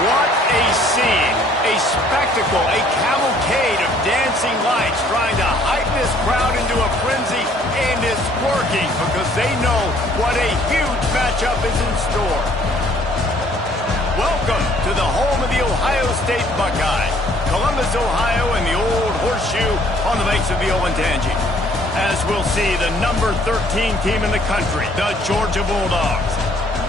What a scene, a spectacle, a cavalcade of dancing lights trying to hype this crowd into a frenzy, and it's working because they know what a huge matchup is in store. Welcome to the home of the Ohio State Buckeyes, Columbus, Ohio, and the old horseshoe on the banks of the Olentangy. As we'll see, the number 13 team in the country, the Georgia Bulldogs,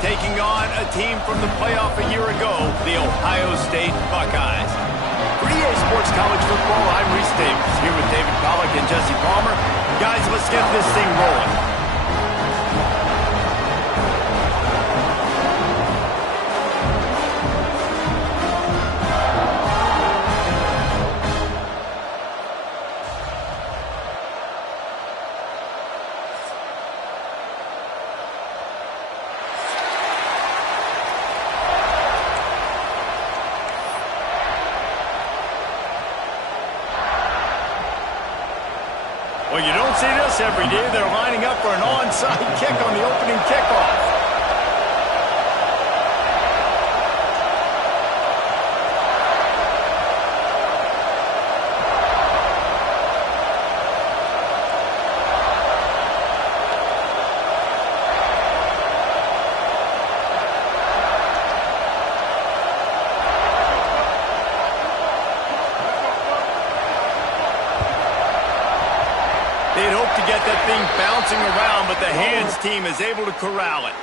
taking on a team from the playoff a year ago, the Ohio State Buckeyes. For EA Sports College Football, I'm Reese Davis, here with David Pollack and Jesse Palmer. Guys, let's get this thing rolling. Well, you don't see this every day. They're lining up for an onside kick on the opening kickoff. They'd hope to get that thing bouncing around, but the hands team is able to corral it.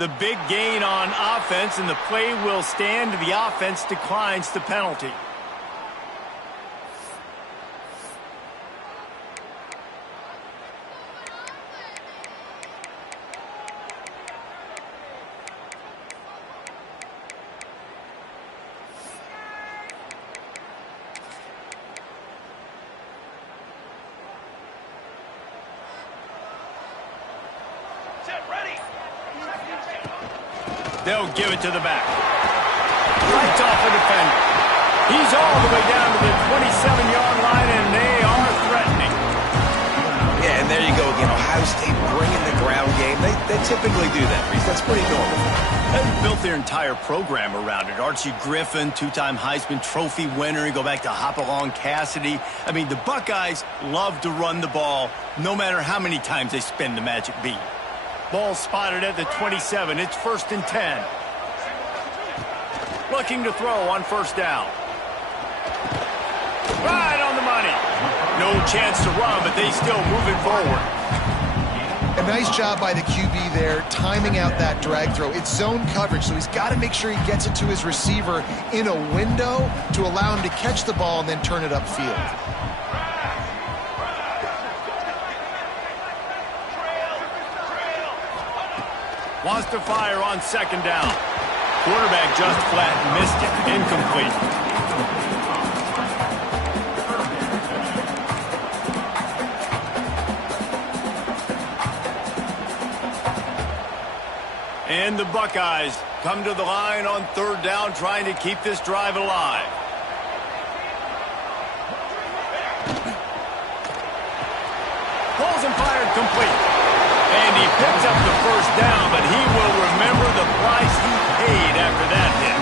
The big gain on offense, and the play will stand. The offense declines the penalty. They'll give it to the back. Right off the defender. He's all the way down to the 27-yard line, and they are threatening. Yeah, and there you go again. Ohio State bringing the ground game. They typically do that, Reese. That's pretty normal. They've built their entire program around it. Archie Griffin, two-time Heisman Trophy winner. You go back to Hopalong Cassidy. I mean, the Buckeyes love to run the ball, no matter how many times they spin the magic beat. Ball spotted at the 27. It's 1st and 10. Looking to throw on first down. Right on the money. No chance to run, but they still moving forward. A nice job by the QB there, timing out that drag throw. It's zone coverage, so he's got to make sure he gets it to his receiver in a window to allow him to catch the ball and then turn it upfield. Wants to fire on second down. Quarterback just flat missed it. Incomplete. And the Buckeyes come to the line on third down, trying to keep this drive alive. Pulls and fired complete. And he picks up the first down, but he will remember the price he paid after that hit.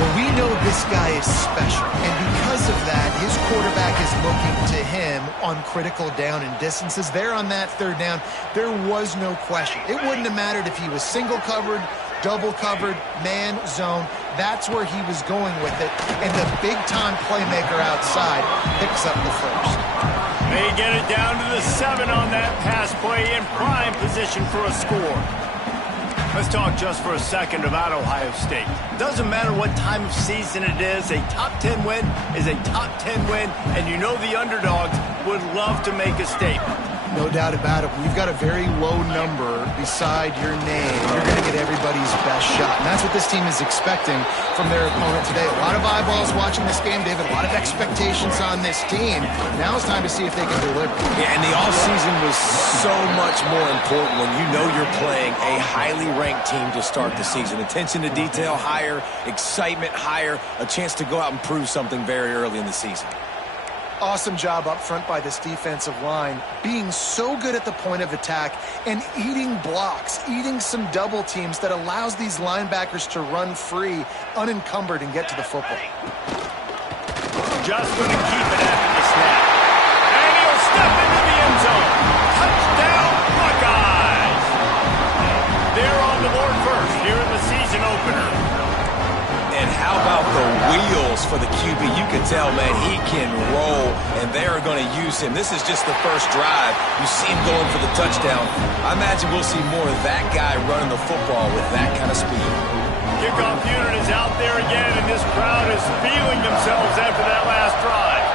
Well, we know this guy is special, and because of that, his quarterback is looking to him on critical down and distances. There on that third down, there was no question. It wouldn't have mattered if he was single covered, double covered, man, zone. That's where he was going with it, and the big-time playmaker outside picks up the first. They get it down to the 7 on that pass play, in prime position for a score. Let's talk just for a second about Ohio State. Doesn't matter what time of season it is, a top 10 win is a top 10 win, and you know the underdogs would love to make a statement. No doubt about it. When you've got a very low number beside your name, you're going to get everybody's best shot. And that's what this team is expecting from their opponent today. A lot of eyeballs watching this game, David. A lot of expectations on this team. Now it's time to see if they can deliver. Yeah, and the offseason was so much more important when you know you're playing a highly ranked team to start the season. Attention to detail higher, excitement higher, a chance to go out and prove something very early in the season. Awesome job up front by this defensive line, being so good at the point of attack and eating blocks, eating some double teams that allows these linebackers to run free, unencumbered, and get to the football. Just going to keep it after the snap. And he'll step into the end zone. Touchdown, Buckeyes! They're on the board first here in the season opener. And how about the wheels for the QB? You can tell, man, he can roll, and they are going to use him. This is just the first drive. You see him going for the touchdown. I imagine we'll see more of that guy running the football with that kind of speed. Kickoff unit is out there again, and this crowd is feeling themselves after that last drive.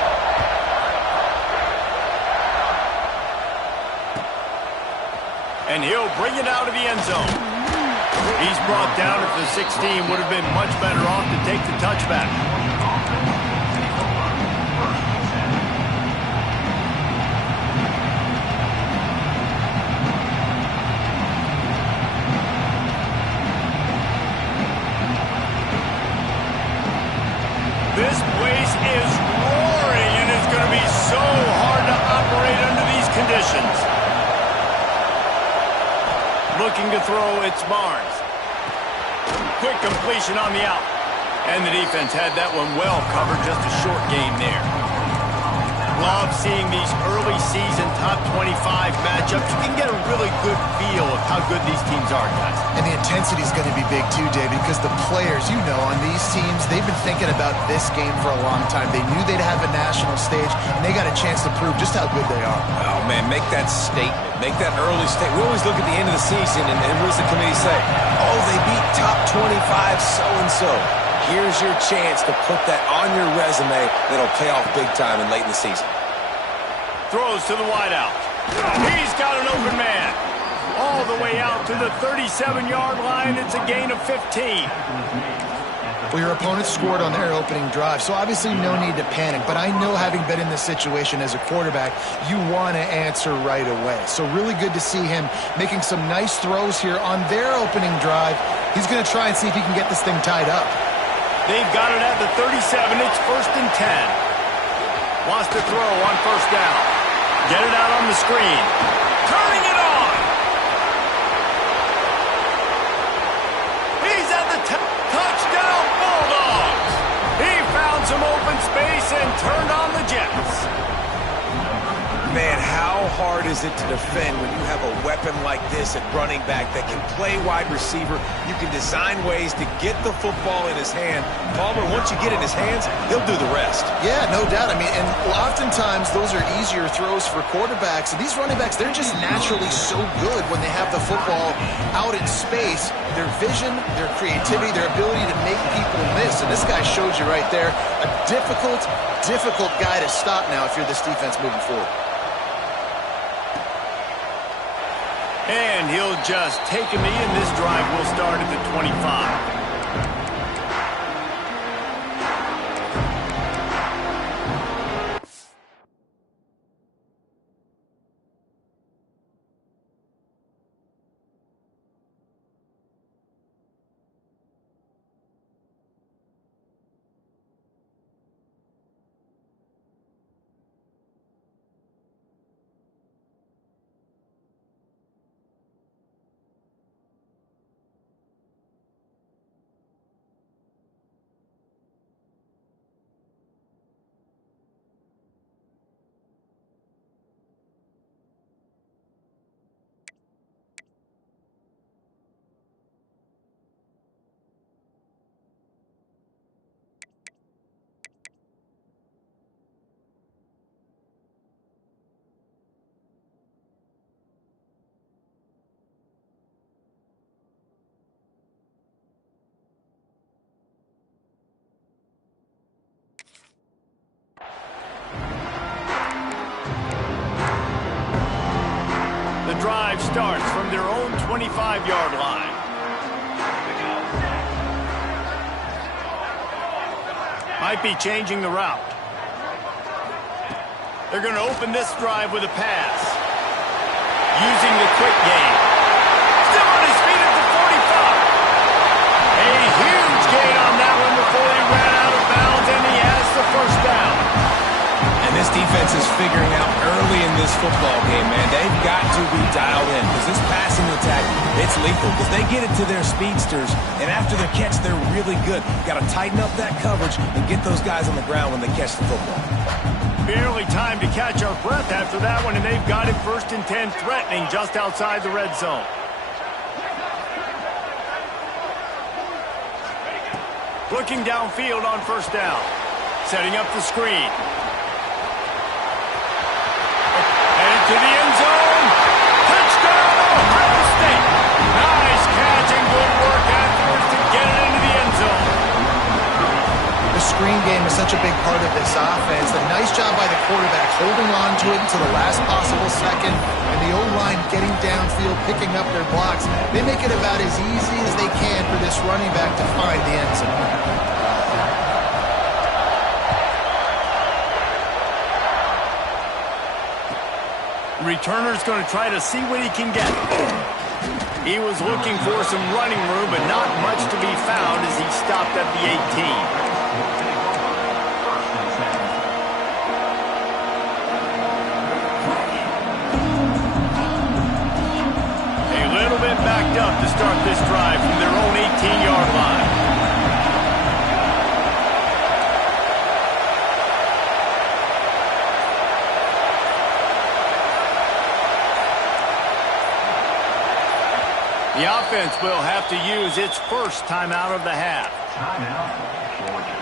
And he'll bring it out of the end zone. He's brought down at the 16. Would have been much better off to take the touchback. This place is roaring, and it's going to be so hard to operate under these conditions. Looking to throw, it's Barnes. Quick completion on the out. And the defense had that one well covered, just a short gain there. Love seeing these early season top 25 matchups. You can get a really good feel of how good these teams are, guys. And the intensity is going to be big too, David, because the players, you know, on these teams, they've been thinking about this game for a long time. They knew they'd have a national stage, and they got a chance to prove just how good they are. Oh, man, make that statement. Make that early statement. We always look at the end of the season, and what does the committee say? Oh, they beat top 25 so-and-so. Here's your chance to put that on your resume that'll pay off big time and late in the season. Throws to the wideout. He's got an open man. All the way out to the 37-yard line. It's a gain of 15. Well, your opponent scored on their opening drive, so obviously no need to panic. But I know, having been in this situation as a quarterback, you want to answer right away. So really good to see him making some nice throws here on their opening drive. He's going to try and see if he can get this thing tied up. They've got it at the 37. It's 1st and 10. Wants to throw on 1st down. Get it out on the screen. Turning it on. He's at the touchdown, Bulldogs. He found some open space and turned on the Jets. Man, how hard is it to defend when you have a weapon like this at running back that can play wide receiver? You can design ways to get the football in his hand. Palmer, once you get it in his hands, he'll do the rest. Yeah, no doubt. I mean, and oftentimes those are easier throws for quarterbacks. And these running backs, they're just naturally so good when they have the football out in space. Their vision, their creativity, their ability to make people miss. And this guy showed you right there, a difficult guy to stop now if you're this defense moving forward. And he'll just take him in. This drive will start at the 25. The drive starts from their own 25-yard line. Might be changing the route. They're going to open this drive with a pass. Using the quick game. Still on his feet at the 45. A huge gain on that one before he ran out of bounds, and he has the 1st down. And this defense defense is figuring out early in this football game, man. They've got to be dialed in because this passing attack, it's lethal because they get it to their speedsters, and after their catch, they're really good. Got to tighten up that coverage and get those guys on the ground when they catch the football. Barely time to catch our breath after that one, and they've got it 1st and 10, threatening just outside the red zone. Looking downfield on 1st down. Setting up the screen. Headed to the end zone. Touchdown, Ohio State. Nice catch and good work afterwards to get it into the end zone. The screen game is such a big part of this offense. A nice job by the quarterback holding on to it until the last possible second, and the O-line getting downfield, picking up their blocks. They make it about as easy as they can for this running back to find the end zone. Returner's going to try to see what he can get. He was looking for some running room, but not much to be found as he stopped at the 18. A little bit backed up to start this drive from their own 18-yard line. The offense will have to use its first timeout of the half. Timeout, Georgia.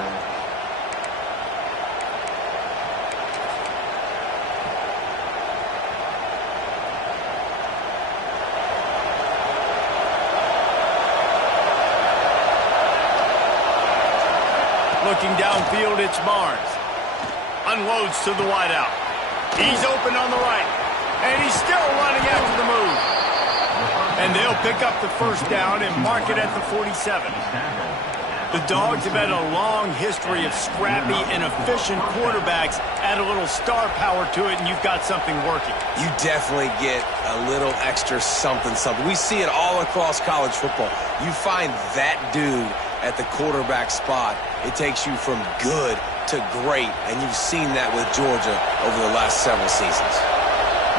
Looking downfield, it's Barnes. Unloads to the wideout. He's open on the right. And he's still running after the move. And they'll pick up the 1st down and mark it at the 47. The Dogs have had a long history of scrappy and efficient quarterbacks. Add a little star power to it, and you've got something working. You definitely get a little extra something. We see it all across college football. You find that dude at the quarterback spot, it takes you from good to great, and you've seen that with Georgia over the last several seasons.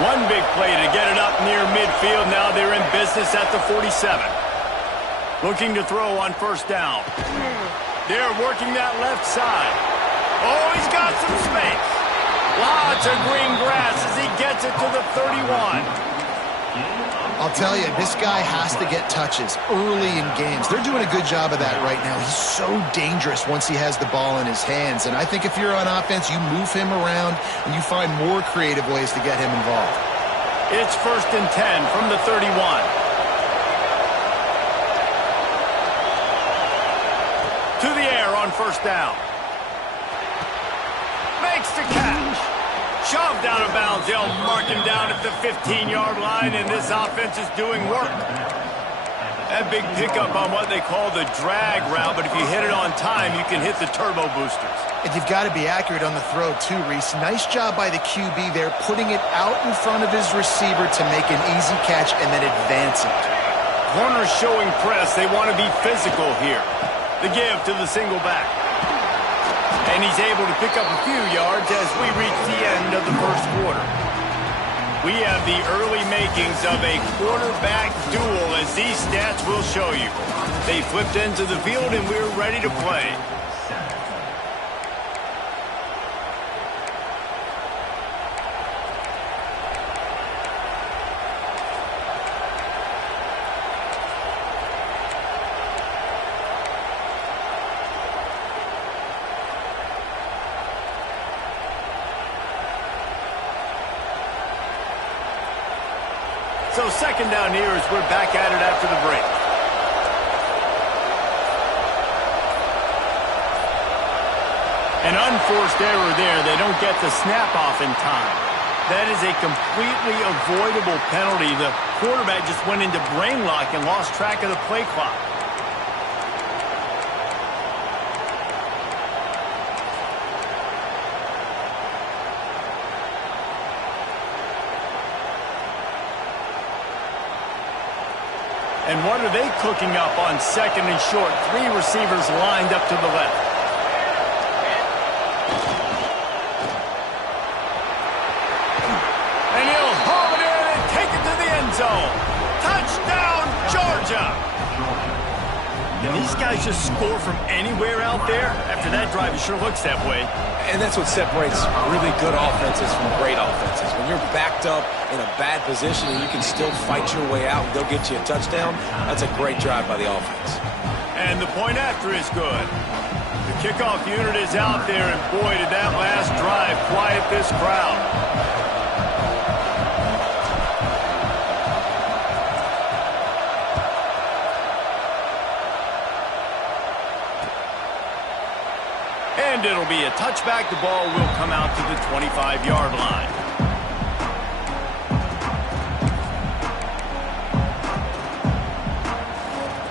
One big play to get it up near midfield. Now they're in business at the 47. Looking to throw on 1st down. They're working that left side. Oh, he's got some space. Lots of green grass as he gets it to the 31. I'll tell you, this guy has to get touches early in games. They're doing a good job of that right now. He's so dangerous once he has the ball in his hands. And I think if you're on offense, you move him around and you find more creative ways to get him involved. It's 1st and 10 from the 31. To the air on 1st down. Makes the catch. Shoved out of bounds. They'll mark him down at the 15-yard line, and this offense is doing work. That big pickup on what they call the drag route, but if you hit it on time, you can hit the turbo boosters. And you've got to be accurate on the throw, too, Reese. Nice job by the QB there, putting it out in front of his receiver to make an easy catch and then advance it. Corners showing press. They want to be physical here. The give to the single back. And he's able to pick up a few yards as we reach the end of the 1st quarter. We have the early makings of a quarterback duel, as these stats will show you. They flipped into the field, and we're ready to play. So 2nd down here as we're back at it after the break. An unforced error there. They don't get the snap off in time. That is a completely avoidable penalty. The quarterback just went into brain lock and lost track of the play clock. And what are they cooking up on 2nd and short? 3 receivers lined up to the left. Can these guys just score from anywhere out there? After that drive, it sure looks that way. And that's what separates really good offenses from great offenses. When you're backed up in a bad position and you can still fight your way out and they'll get you a touchdown, that's a great drive by the offense. And the point after is good. The kickoff unit is out there, and boy, did that last drive quiet this crowd. And it'll be a touchback. The ball will come out to the 25-yard line.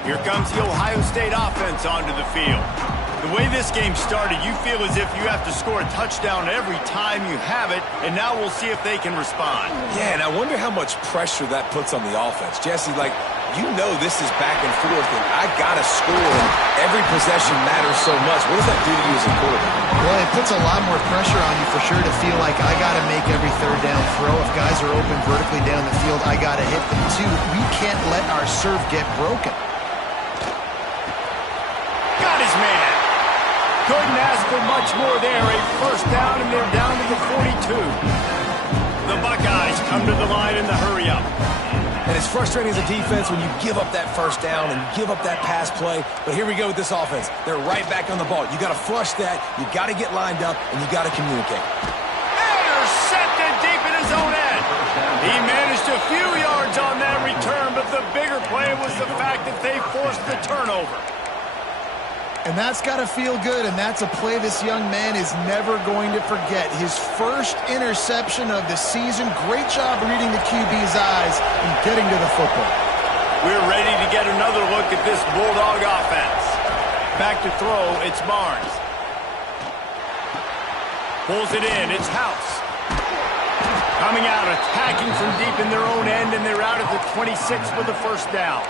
Here comes the Ohio State offense onto the field. The way this game started, you feel as if you have to score a touchdown every time you have it, and now we'll see if they can respond. Yeah, and I wonder how much pressure that puts on the offense. Jesse, you know this is back and forth, and I got to score, and every possession matters so much. What does that do to you as a quarterback? Well, it puts a lot more pressure on you for sure to feel like I got to make every third down throw. If guys are open vertically down the field, I got to hit them too. We can't let our serve get broken. Got his man. Couldn't ask for much more there. A first down, and they're down to the 42. The Buckeyes come to the line in the hurry-up. And it's frustrating as a defense when you give up that first down and give up that pass play. But here we go with this offense. They're right back on the ball. You got to flush that. You got to get lined up, and you got to communicate. Intercepted deep in his own end. He managed a few yards on that return, but the bigger play was the fact that they forced the turnover. And that's got to feel good, and that's a play this young man is never going to forget. His first interception of the season. Great job reading the QB's eyes and getting to the football. We're ready to get another look at this Bulldog offense. Back to throw, it's Barnes. Pulls it in, it's House. Coming out, attacking from deep in their own end, and they're out at the 26 with the first down.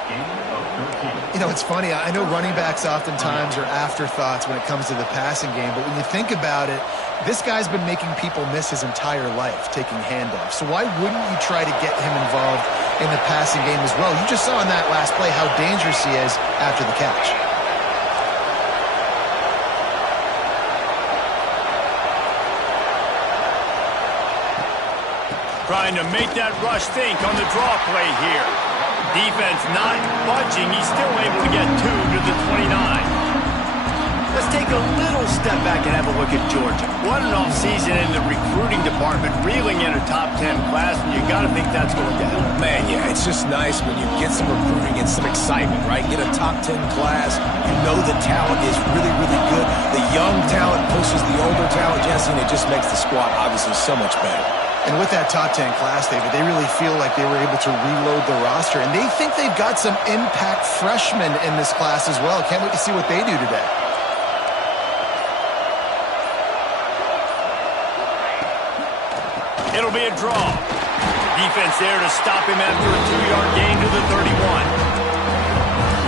You know, it's funny. I know running backs oftentimes are afterthoughts when it comes to the passing game, but when you think about it, this guy's been making people miss his entire life taking handoffs. So why wouldn't you try to get him involved in the passing game as well? You just saw in that last play how dangerous he is after the catch. Trying to make that rush think on the draw play here. Defense not budging. He's still able to get 2 to the 29. Let's take a little step back and have a look at Georgia. What an offseason in the recruiting department, reeling in a top 10 class, and you got to think that's going to help. Man, yeah, it's just nice when you get some recruiting and some excitement, right? Get a top 10 class. You know the talent is really, really good. The young talent pushes the older talent, Jesse, and it just makes the squad obviously so much better. And with that top 10 class, David, they really feel like they were able to reload the roster. And they think they've got some impact freshmen in this class as well. Can't wait to see what they do today. It'll be a draw. Defense there to stop him after a 2-yard gain to the 31.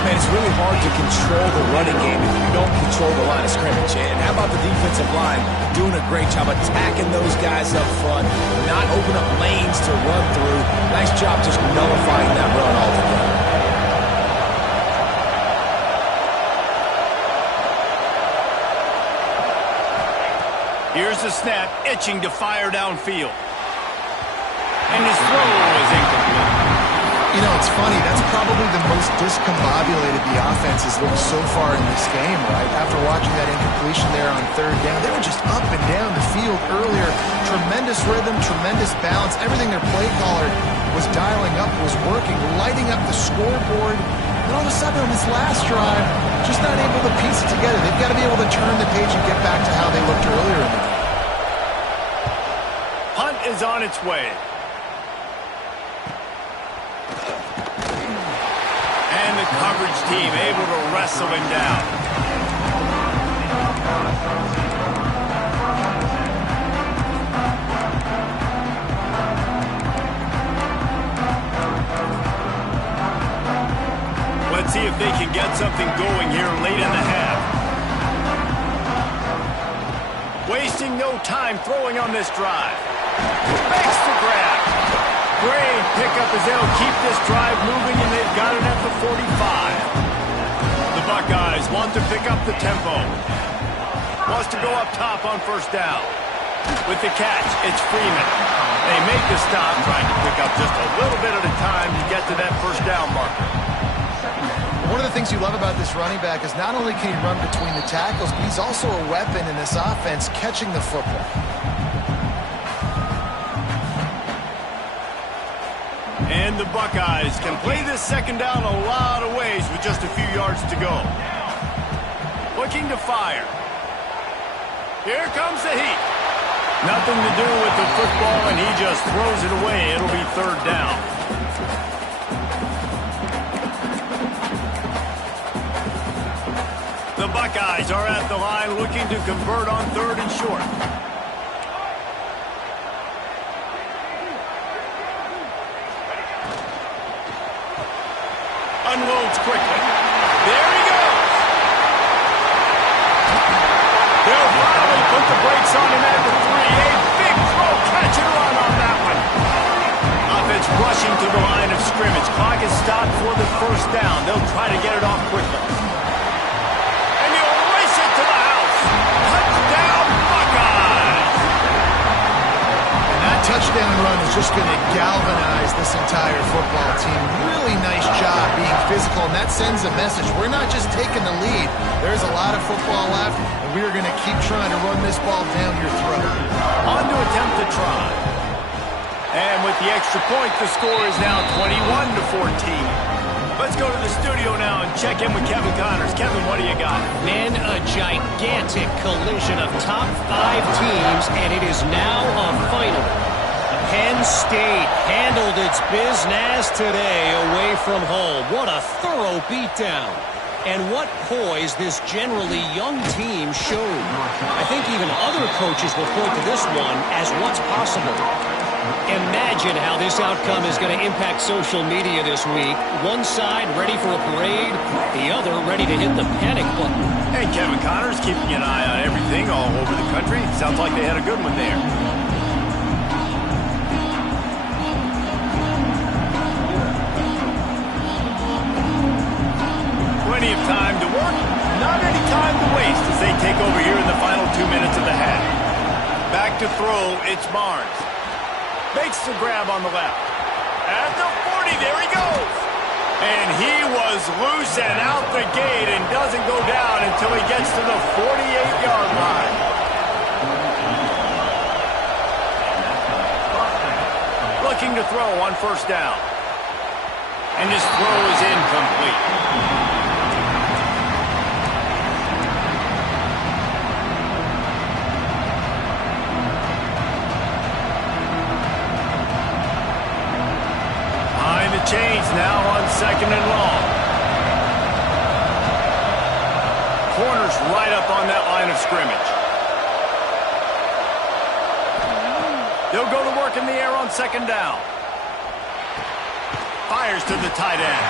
Man, it's really hard to control the running game if you don't control the line of scrimmage. And how about the defensive line doing a great job attacking those guys up front, not open up lanes to run through. Nice job just nullifying that run altogether. Here's the snap, itching to fire downfield. And his throw is incomplete. You know, it's funny. That's probably the most discombobulated the offense has looked so far in this game, right? After watching that incompletion there on third down, they were just up and down the field earlier. Tremendous rhythm, tremendous balance. Everything their play caller was dialing up was working, lighting up the scoreboard. And all of a sudden on this last drive, just not able to piece it together. They've got to be able to turn the page and get back to how they looked earlier in the game. Punt is on its way. And the coverage team able to wrestle him down. Let's see if they can get something going here late in the half. Wasting no time throwing on this drive. Makes the grab. Great pickup as they'll keep this drive moving, and they've got it at the 45. The Buckeyes to pick up the tempo. Wants to go up top on first down. With the catch, it's Freeman. They make the stop, trying to pick up just a little bit at a time to get to that first down marker. One of the things you love about this running back is not only can he run between the tackles, but he's also a weapon in this offense catching the football. And the Buckeyes can play this second down a lot of ways with just a few yards to go. Looking to fire. Here comes the heat. Nothing to do with the football, and he just throws it away. It'll be third down. The Buckeyes are at the line looking to convert on third and short. Unloads quickly. There he goes. They'll finally put the brakes on him at the 3. A big throw, catch and run on that one. Offense rushing to the line of scrimmage. Clock is stopped for the first down. They'll try to get it off quickly. And he'll race it to the house. Touchdown, Buckeyes. And that touchdown run is just going to galvanize this entire football team. Really nice job being physical, and that sends a message. We're not just taking the lead. There's a lot of football left, and we are going to keep trying to run this ball down your throat. On to attempt to try. And with the extra point, the score is now 21-14. Let's go to the studio now and check in with Kevin Connors. Kevin, what do you got? Man, a gigantic collision of top 5 teams, and it is now a final. Penn State handled its business today away from home. What a thorough beatdown. And what poise this generally young team showed. I think even other coaches will point to this one as what's possible. Imagine how this outcome is going to impact social media this week. One side ready for a parade, the other ready to hit the panic button. Hey, Kevin Connors keeping an eye on everything all over the country. Sounds like they had a good one there. Plenty of time to work, not any time to waste as they take over here in the final 2 minutes of the half. Back to throw, it's Barnes. Makes the grab on the left. At the 40, there he goes. And he was loose and out the gate and doesn't go down until he gets to the 48-yard line. Looking to throw on first down. And his throw is incomplete. Chains now on second and long. Corners right up on that line of scrimmage. They'll go to work in the air on second down. Fires to the tight end.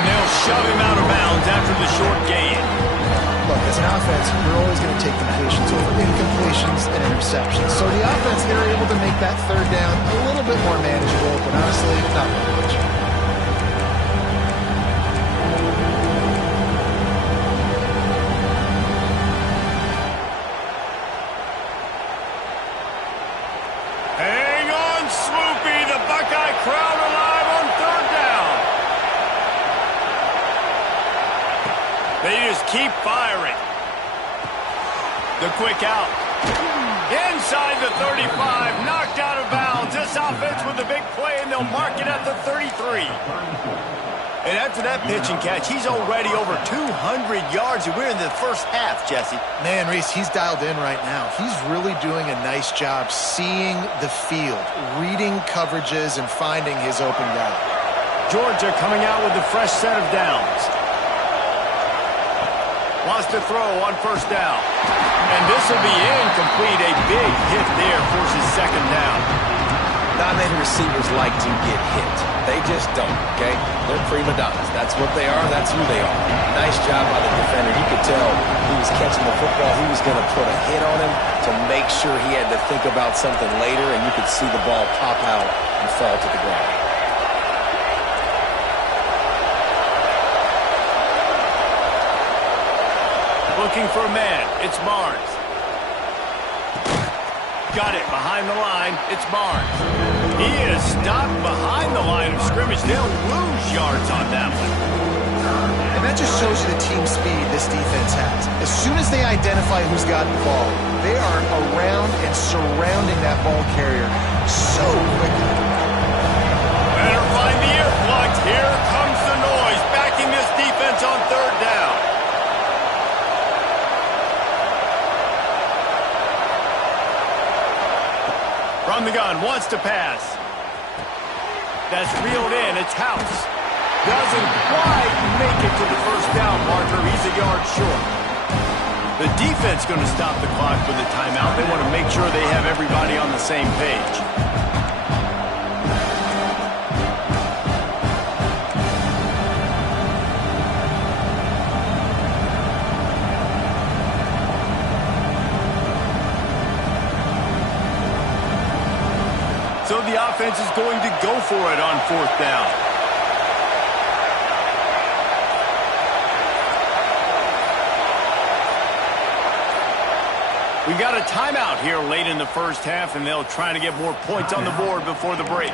And they'll shove him out of bounds after the short gain. Look, as an offense, you're always going to take completions over incompletions and interceptions. So the offense, they're able to make that third down a little bit more manageable, but honestly, not very much. Hang on, Swoopy. The Buckeye crowd alive on third down. They just keep firing. The quick out. Inside the 35, knocked out of bounds. This offense with a big play, and they'll mark it at the 33. And after that pitch and catch, he's already over 200 yards, and we're in the first half, Jesse. Man, Reese, he's dialed in right now. He's really doing a nice job seeing the field, reading coverages, and finding his open route. Georgia coming out with a fresh set of downs. Wants to throw on first down. And this will be incomplete. A big hit there forces second down. Not many receivers like to get hit. They just don't, okay? They're prima donnas. That's what they are. That's who they are. Nice job by the defender. You could tell he was catching the football. He was going to put a hit on him to make sure he had to think about something later, and you could see the ball pop out and fall to the ground. looking for a man. It's Barnes. Got it behind the line. It's Barnes. He is stopped behind the line of scrimmage. They'll lose yards on that one. And that just shows you the team speed this defense has. As soon as they identify who's got the ball, they are around and surrounding that ball carrier so quickly. Better find the earplugs. Here comes the noise, backing this defense on third down. From the gun, wants to pass. That's reeled in. It's House. Doesn't quite make it to the first down marker. He's a yard short. The defense going to stop the clock with a timeout. They want to make sure they have everybody on the same page. So the offense is going to go for it on fourth down. We've got a timeout here late in the first half, and they'll try to get more points on the board before the break.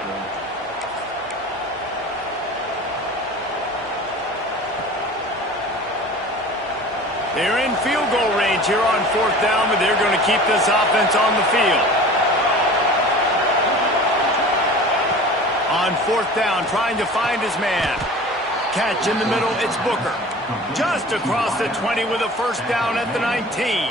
They're in field goal range here on fourth down, but they're going to keep this offense on the field. On fourth down, trying to find his man. Catch in the middle, it's Booker. Just across the 20 with a first down at the 19.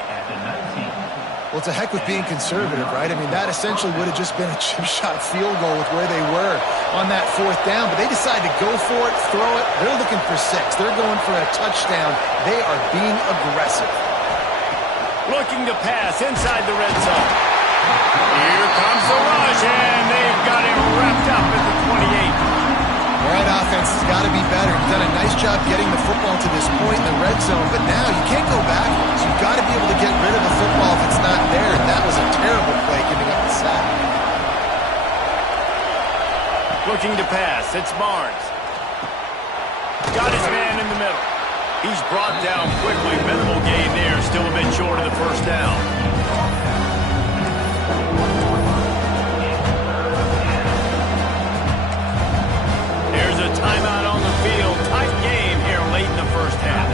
Well, it's a heck with being conservative, right? I mean, that essentially would have just been a chip shot field goal with where they were on that fourth down, but they decided to go for it, throw it. They're looking for 6. They're going for a touchdown. They are being aggressive. Looking to pass inside the red zone. Here comes the rush, and they've got him wrapped up at the 28. All right, offense has got to be better. You've done a nice job getting the football to this point in the red zone, but now you can't go backwards. You've got to be able to get rid of the football if it's not there, and that was a terrible play giving up the sack. Looking to pass, it's Barnes. Got his man in the middle. He's brought down quickly. Minimal gain there, still a bit short of the first down. There's a timeout on the field. Tight game here late in the first half.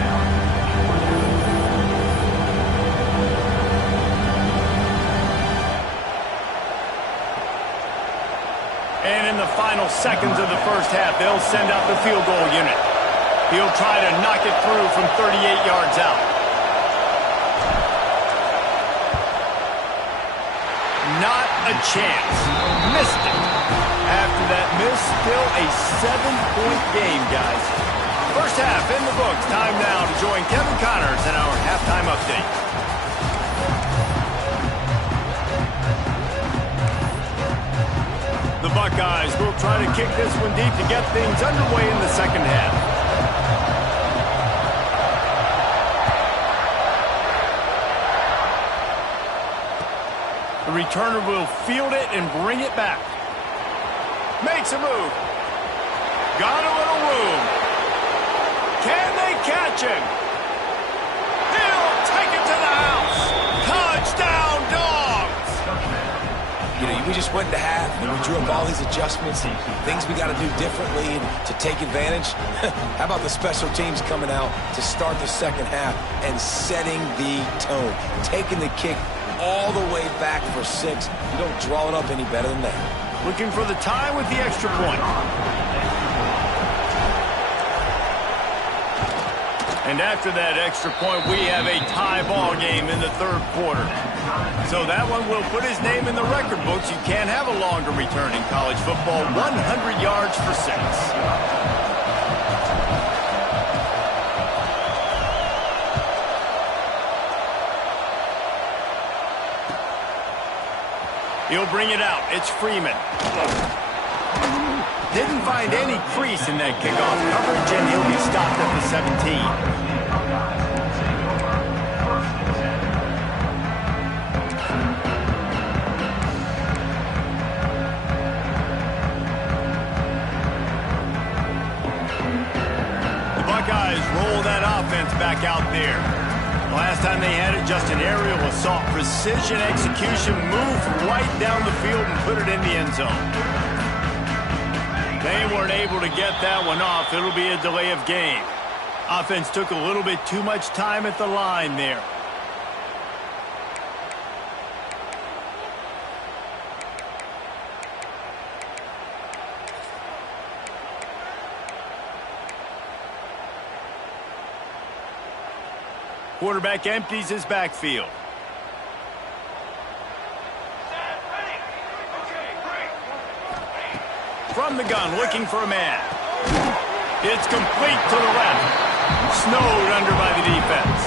And in the final seconds of the first half, they'll send out the field goal unit. He'll try to knock it through from 38 yards out. Not a chance. Missed it. After that miss, still a 7-point game, guys. First half in the books. Time now to join Kevin Connors in our halftime update. The Buckeyes will try to kick this one deep to get things underway in the second half. The returner will field it and bring it back. Makes a move. Got a little room. Can they catch him? He'll take it to the house. Touchdown, Dawgs. You know, we just went to half, and we drew up all these adjustments and things we got to do differently to take advantage. How about the special teams coming out to start the second half and setting the tone, taking the kick all the way back for 6. You don't draw it up any better than that. Looking for the tie with the extra point. And after that extra point, we have a tie ball game in the third quarter. So that one will put his name in the record books. You can't have a longer return in college football. 100 yards for 6. He'll bring it out. It's Freeman. Didn't find any crease in that kickoff coverage, and he'll be stopped at the 17. The Buckeyes roll that offense back out there. Last time they had it, just an aerial assault. Precision execution, moved right down the field and put it in the end zone. They weren't able to get that one off. It'll be a delay of game. Offense took a little bit too much time at the line there. Quarterback empties his backfield. From the gun, looking for a man. It's complete to the left. Snowed under by the defense.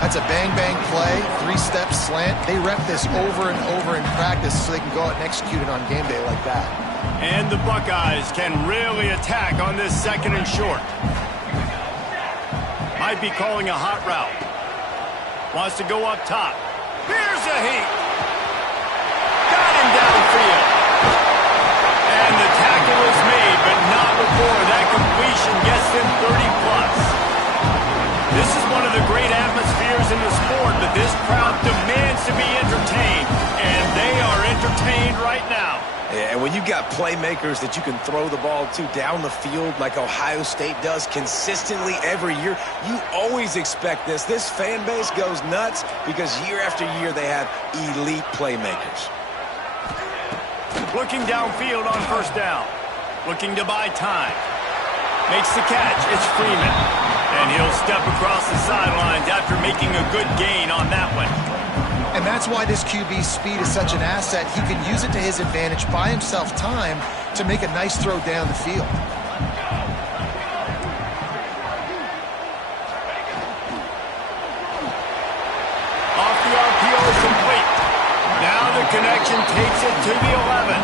That's a bang-bang play, three-step slant. They rep this over and over in practice so they can go out and execute it on game day like that. And the Buckeyes can really attack on this second and short. Might be calling a hot route. Wants to go up top. Here's a heat. Got him downfield. And the tackle is made, but not before that completion gets them 30-plus. This is one of the great atmospheres in the sport, but this crowd demands to be entertained, and they are entertained right now. Yeah, and when you got playmakers that you can throw the ball to down the field like Ohio State does consistently every year, you always expect this. This fan base goes nuts because year after year they have elite playmakers. Looking downfield on first down. Looking to buy time. Makes the catch. It's Freeman. And he'll step across the sidelines after making a good gain on that one. And that's why this QB's speed is such an asset. He can use it to his advantage, buy himself time to make a nice throw down the field. Off the RPO is complete. Now the connection takes it to the 11.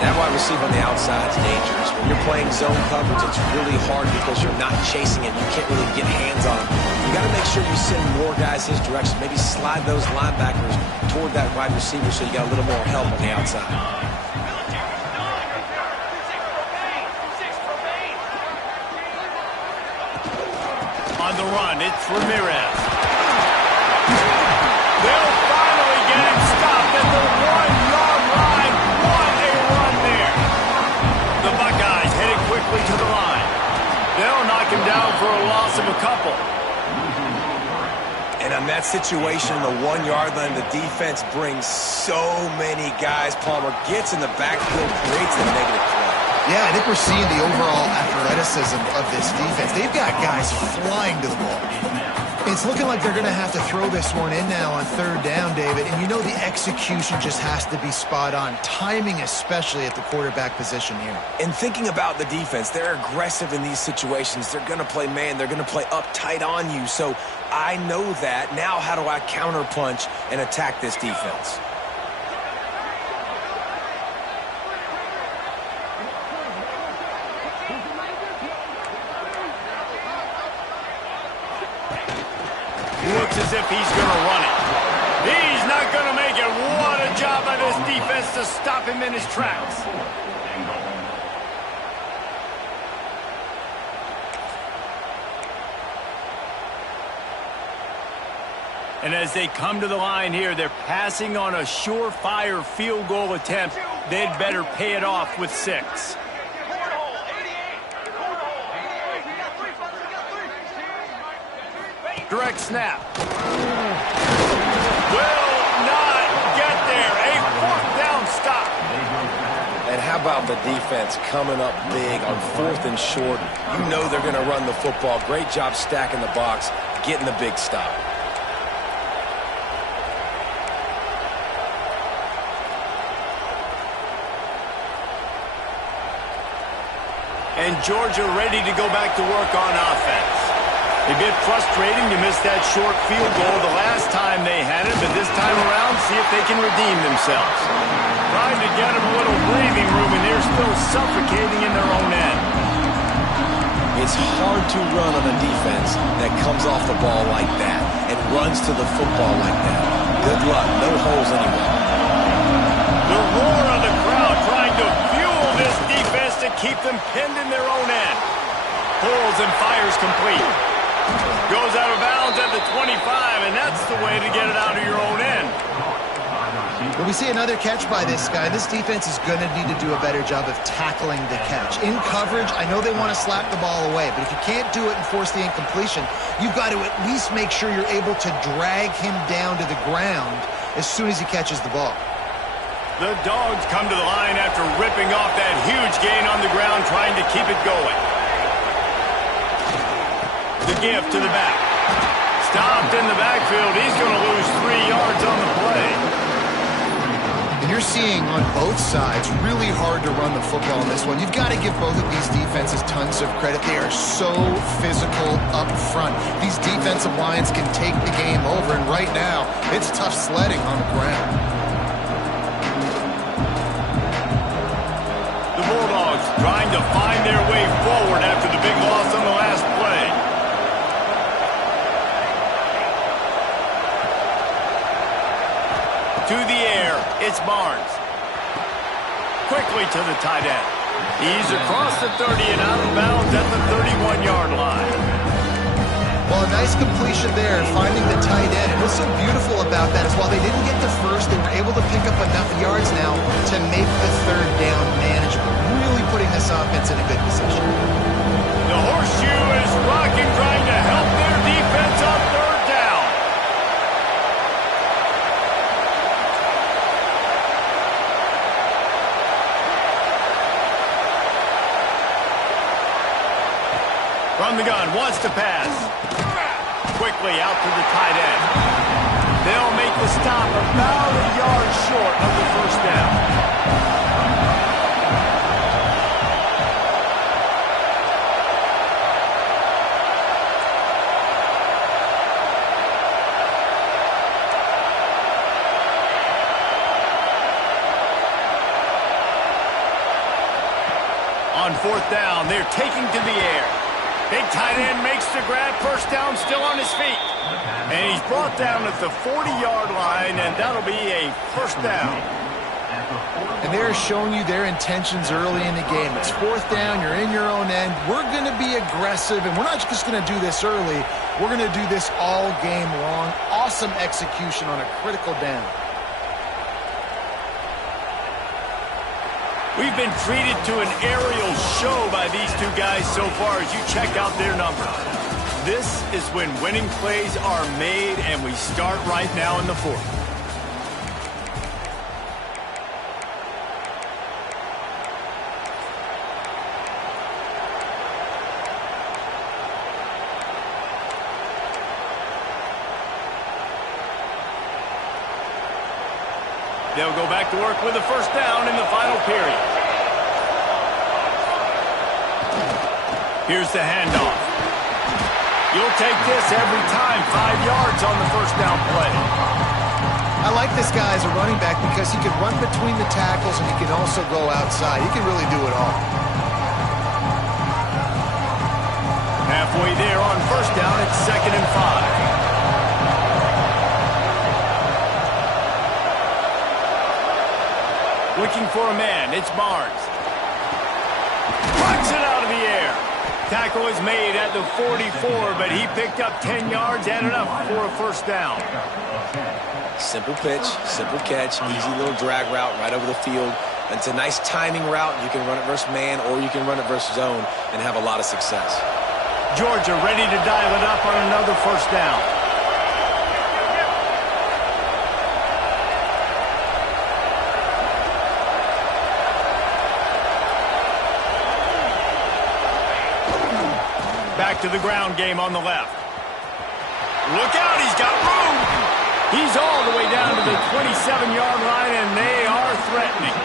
That wide receiver on the outside is dangerous. When you're playing zone coverage, it's really hard because you're not chasing it. You can't really get hands on him. You got to make sure you send more guys his direction. Maybe slide those linebackers toward that wide receiver so you got a little more help on the outside. On the run, it's Ramirez. They'll finally get him stopped at the 1-yard line. What a run there. The Buckeyes headed quickly to the line. They'll knock him down for a loss of a couple. And on that situation, the 1-yard line, the defense brings so many guys. Palmer gets in the backfield, creates the negative play. Yeah, I think we're seeing the overall athleticism of this defense. They've got guys flying to the ball. It's looking like they're going to have to throw this one in now on third down, David. And you know the execution just has to be spot on. Timing especially at the quarterback position here. And thinking about the defense, they're aggressive in these situations. They're going to play man. They're going to play up tight on you. So I know that. Now how do I counterpunch and attack this defense? Looks as if he's going to run it. He's not going to make it. What a job by this defense to stop him in his tracks. And as they come to the line here, they're passing on a surefire field goal attempt. They'd better pay it off with 6. Direct snap. Will not get there. A fourth down stop. And how about the defense coming up big on 4th and short? You know they're going to run the football. Great job stacking the box, getting the big stop. And Georgia ready to go back to work on offense. A bit frustrating to miss that short field goal the last time they had it, but this time around, see if they can redeem themselves. Trying to get them a little breathing room, and they're still suffocating in their own end. It's hard to run on a defense that comes off the ball like that and runs to the football like that. Good luck. No holes anywhere. The roar of the crowd trying to fuel this defense to keep them pinned in their own end. Pulls and fires complete. Goes out of bounds at the 25, and that's the way to get it out of your own end. When we see another catch by this guy, this defense is going to need to do a better job of tackling the catch. In coverage, I know they want to slap the ball away, but if you can't do it and force the incompletion, you've got to at least make sure you're able to drag him down to the ground as soon as he catches the ball. The Dogs come to the line after ripping off that huge gain on the ground, trying to keep it going. The give to the back. Stopped in the backfield. He's going to lose 3 yards on the play. And you're seeing on both sides really hard to run the football in this one. You've got to give both of these defenses tons of credit. They are so physical up front. These defensive lines can take the game over, and right now, it's tough sledding on the ground. The Bulldogs trying to find their way forward after the big loss on the last play. To the air, it's Barnes. Quickly to the tight end. He's across the 30 and out of bounds at the 31-yard line. Well, a nice completion there, finding the tight end. And what's so beautiful about that is while they didn't get the first, they were able to pick up enough yards now to make the third down manageable. Really putting this offense in a good position. The horseshoe is rocking, trying to help their defense on third down. From the gun, wants to pass. Quickly out to the tight end. They'll make the stop about a yard short of the first down. On fourth down, they're taking to the air. Big tight end makes the grab, first down, still on his feet. And he's brought down at the 40-yard line, and that'll be a first down. And they're showing you their intentions early in the game. It's fourth down, you're in your own end. We're going to be aggressive, and we're not just going to do this early. We're going to do this all game long. Awesome execution on a critical down. We've been treated to an aerial show by these two guys so far as you check out their numbers. This is when winning plays are made, and we start right now in the fourth. They'll go back to work with a first down in the final period. Here's the handoff. You'll take this every time. 5 yards on the first down play. I like this guy as a running back because he can run between the tackles and he can also go outside. He can really do it all. Halfway there on first down, it's 2nd and 5. Looking for a man, it's Barnes. Rocks it out of the air. Tackle is made at the 44, but he picked up 10 yards and enough for a first down. Simple pitch, simple catch, easy little drag route right over the field. It's a nice timing route. You can run it versus man or you can run it versus zone and have a lot of success. Georgia ready to dial it up on another first down. Back to the ground game on the left. Look out, he's got room. He's all the way down to the 27-yard line, and they are threatening.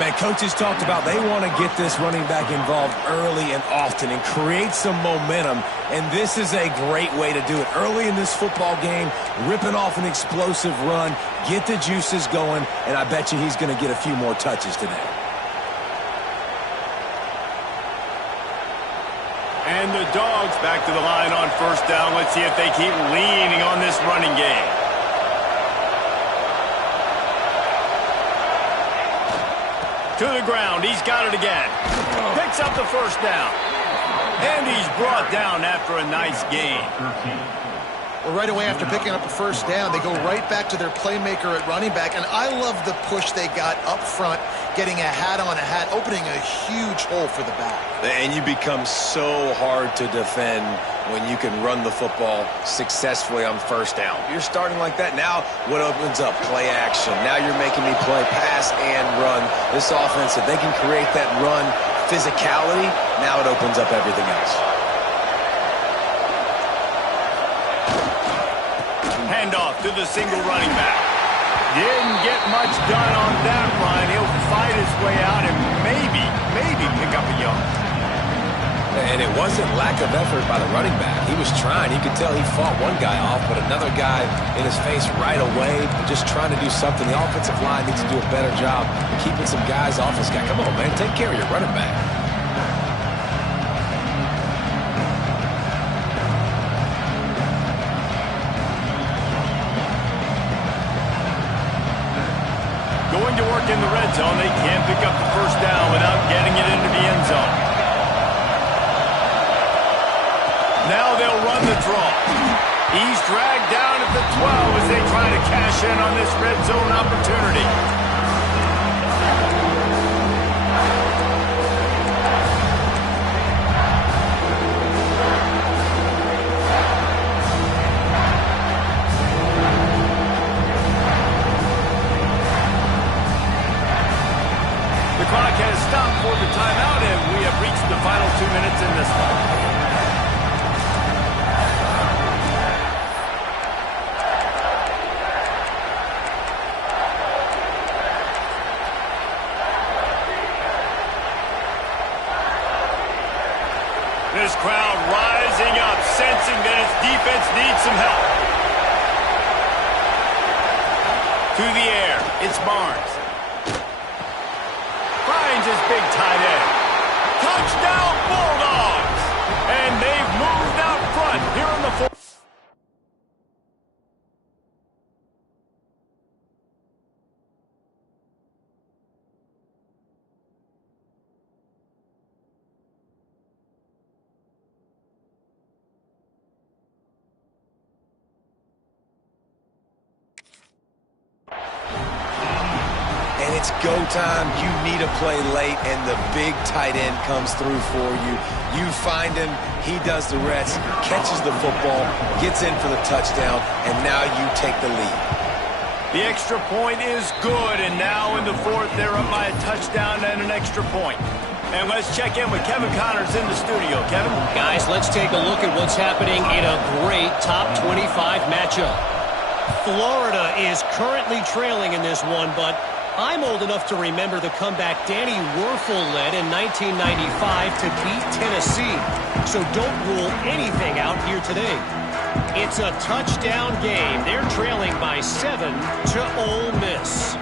Man, coaches talked about they want to get this running back involved early and often and create some momentum, and this is a great way to do it. Early in this football game, ripping off an explosive run, get the juices going, and I bet you he's going to get a few more touches today. And the Dogs back to the line on first down. Let's see if they keep leaning on this running game. To the ground. He's got it again. Picks up the first down. And he's brought down after a nice gain. Well, right away after picking up a first down, they go right back to their playmaker at running back. And I love the push they got up front, getting a hat on a hat, opening a huge hole for the back. And you become so hard to defend when you can run the football successfully on first down. You're starting like that. Now what opens up? Play action. Now you're making me play pass and run. This offense, if they can create that run physicality, now it opens up everything else. Handoff to the single running back. Didn't get much done on that run. He'll fight his way out and maybe pick up a yard. And it wasn't lack of effort by the running back. He was trying. You could tell he fought one guy off, but another guy in his face right away, just trying to do something. The offensive line needs to do a better job keeping some guys off this guy. Come on, man. Take care of your running back. Going to work in the red zone. They can't pick up the first down without getting it into the end zone. Now they'll run the draw. He's dragged down at the 12 as they try to cash in on this red zone opportunity. The clock has stopped for the timeout, and we have reached the final 2 minutes in this one. This crowd rising up, sensing that its defense needs some help. To the air, it's Barnes. Finds his big tight end. Touchdown Bulldogs! And they've moved out front here on the fourth. It's go time. You need a play late, and the big tight end comes through for you. You find him. He does the rest, catches the football, gets in for the touchdown, and now you take the lead. The extra point is good, and now in the fourth, they're up by a touchdown and an extra point. And let's check in with Kevin Connors in the studio. Kevin? Guys, let's take a look at what's happening in a great top 25 matchup. Florida is currently trailing in this one, but I'm old enough to remember the comeback Danny Werfel led in 1995 to beat Tennessee. So don't rule anything out here today. It's a touchdown game. They're trailing by 7 to Ole Miss.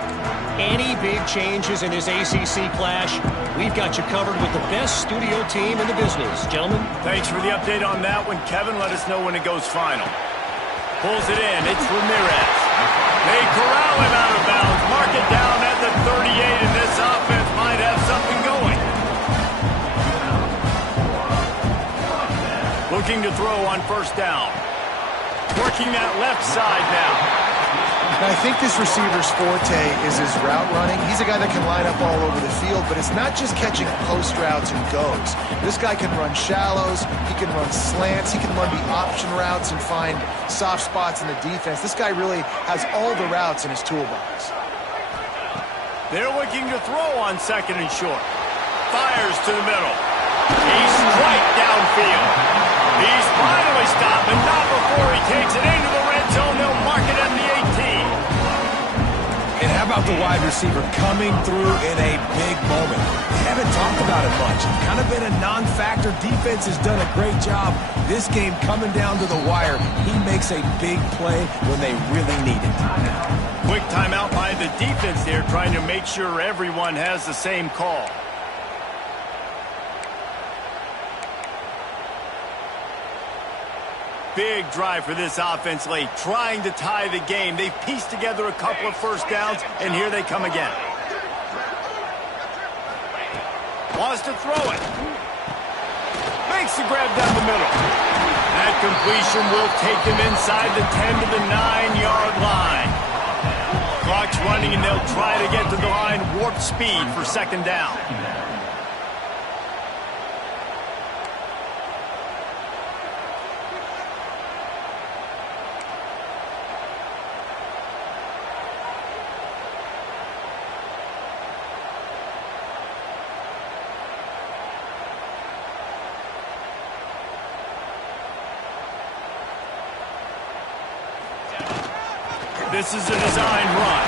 Any big changes in this ACC clash? We've got you covered with the best studio team in the business. Gentlemen? Thanks for the update on that one, Kevin. Let us know when it goes final. Pulls it in. It's Ramirez. They corral him out of bounds. Mark it down at the 38, and this offense might have something going. Looking to throw on first down. Working that left side now. I think this receiver's forte is his route running. He's a guy that can line up all over the field, but it's not just catching post routes and goes. This guy can run shallows, he can run slants, he can run the option routes and find soft spots in the defense. This guy really has all the routes in his toolbox. They're looking to throw on second and short. Fires to the middle. He's right downfield. He's finally stopped, but not before he takes it into the red zone. They'll mark it at the 18. And how about the wide receiver coming through in a big moment? We haven't talked about it much. Kind of been a non-factor. Defense has done a great job. This game coming down to the wire. He makes a big play when they really need it. Quick timeout by the defense there, trying to make sure everyone has the same call. Big drive for this offense late, trying to tie the game. They've pieced together a couple of first downs, and here they come again. Wants to throw it. Makes the grab down the middle. That completion will take them inside the 10 to the 9-yard line. Clock's running, and they'll try to get to the line warp speed for second down. This is a design run.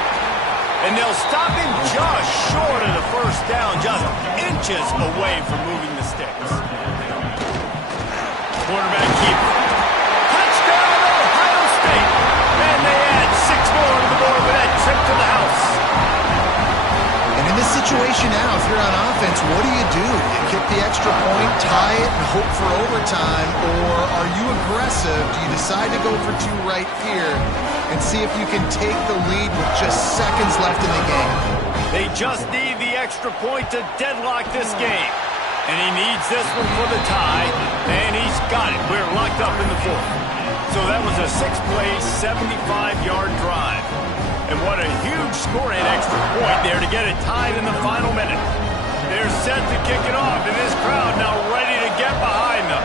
And they'll stop him just short of the first down, just inches away from moving the sticks. Quarterback keeper. Touchdown, Ohio State! And they add 6 more to the board with that trip to the house. And in this situation now, if you're on offense, what do? You kick the extra point, tie it, and hope for overtime, or are you aggressive? Do you decide to go for 2 right here and see if you can take the lead with just seconds left in the game? They just need the extra point to deadlock this game. And he needs this one for the tie, and he's got it. We're locked up in the 4th. So that was a 6-play, 75-yard drive. And what a huge scoring extra point there to get it tied in the final minute. They're set to kick it off, and this crowd now ready to get behind them.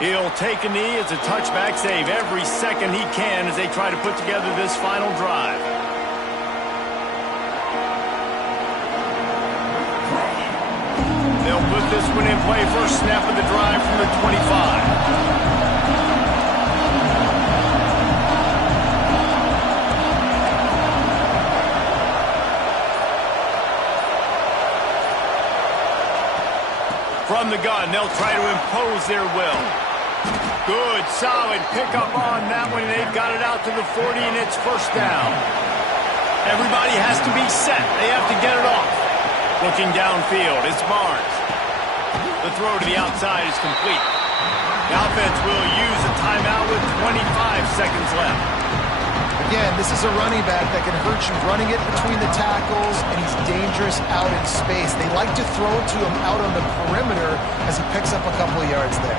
He'll take a knee as a touchback save every second he can as they try to put together this final drive. They'll put this one in play first snap of the drive from the 25. From the gun, they'll try to impose their will. Good, solid pickup on that one. They've got it out to the 40, and it's first down. Everybody has to be set. They have to get it off. Looking downfield, it's Barnes. The throw to the outside is complete. The offense will use a timeout with 25 seconds left. Again, this is a running back that can hurt you running it between the tackles, and he's dangerous out in space. They like to throw it to him out on the perimeter as he picks up a couple of yards there.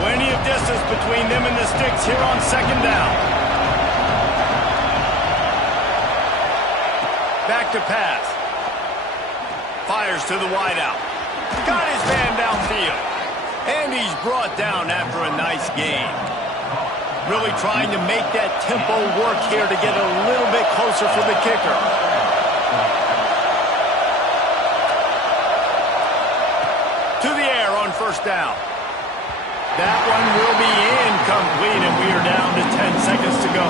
Plenty of distance between them and the sticks here on second down. Back to pass. Fires to the wideout. Got his man downfield. And he's brought down after a nice gain. Really trying to make that tempo work here to get a little bit closer for the kicker. To the air on first down. That one will be incomplete, and we are down to 10 seconds to go.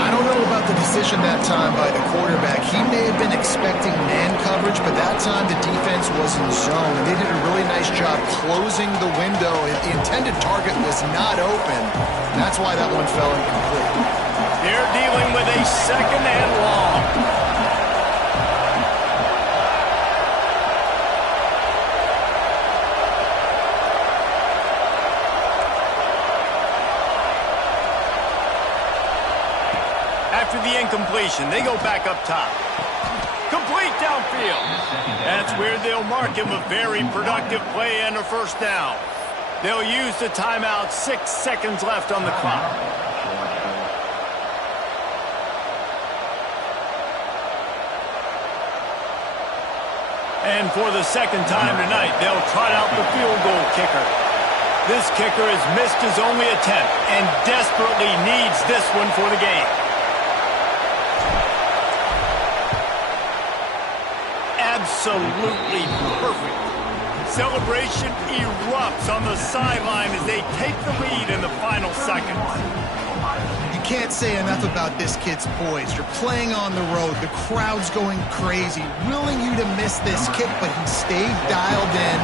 I don't know about the decision that time by the quarterback. He may have been expecting man coverage, but that time the defense was in zone, and they did a really nice job closing the window. The intended target was not open. That's why that one fell incomplete. They're dealing with a second and long. After the incompletion, they go back up top. Complete downfield. That's where they'll mark him a very productive play and a first down. They'll use the timeout, 6 seconds left on the clock. And for the second time tonight, they'll trot out the field goal kicker. This kicker has missed his only attempt and desperately needs this one for the game. Absolutely perfect. Celebration erupts on the sideline as they take the lead in the final seconds. You can't say enough about this kid's poise. You're playing on the road. The crowd's going crazy, willing you to miss this kick, but he stayed dialed in,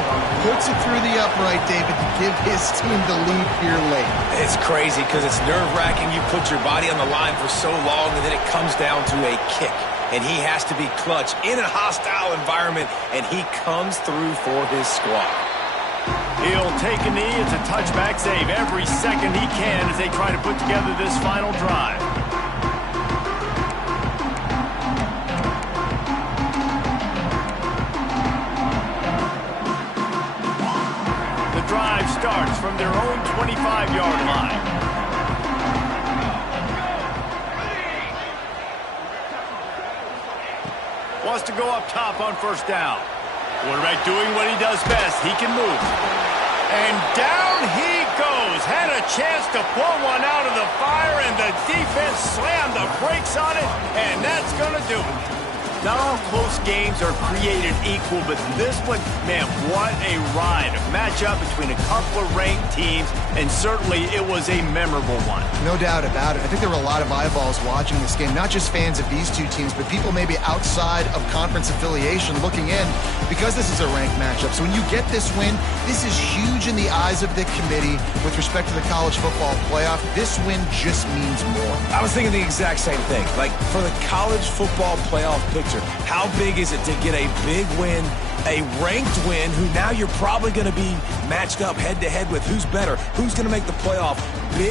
puts it through the upright, David, to give his team the lead here late. It's crazy because it's nerve-wracking. You put your body on the line for so long, and then it comes down to a kick. And he has to be clutch in a hostile environment, and he comes through for his squad. He'll take a knee. It's a touchback save every second he can as they try to put together this final drive. The drive starts from their own 25-yard line. Wants to go up top on first down. Quarterback doing what he does best. He can move. And down he goes. Had a chance to pull one out of the fire, and the defense slammed the brakes on it, and that's going to do it. Not all close games are created equal, but this one, man, what a ride. A matchup between a couple of ranked teams, and certainly it was a memorable one. No doubt about it. I think there were a lot of eyeballs watching this game, not just fans of these two teams, but people maybe outside of conference affiliation looking in because this is a ranked matchup. So when you get this win, this is huge in the eyes of the committee with respect to the college football playoff. This win just means more. I was thinking the exact same thing. Like, for the college football playoff picture, how big is it to get a big win, a ranked win, who now you're probably going to be matched up head-to-head with who's better, who's going to make the playoff. Big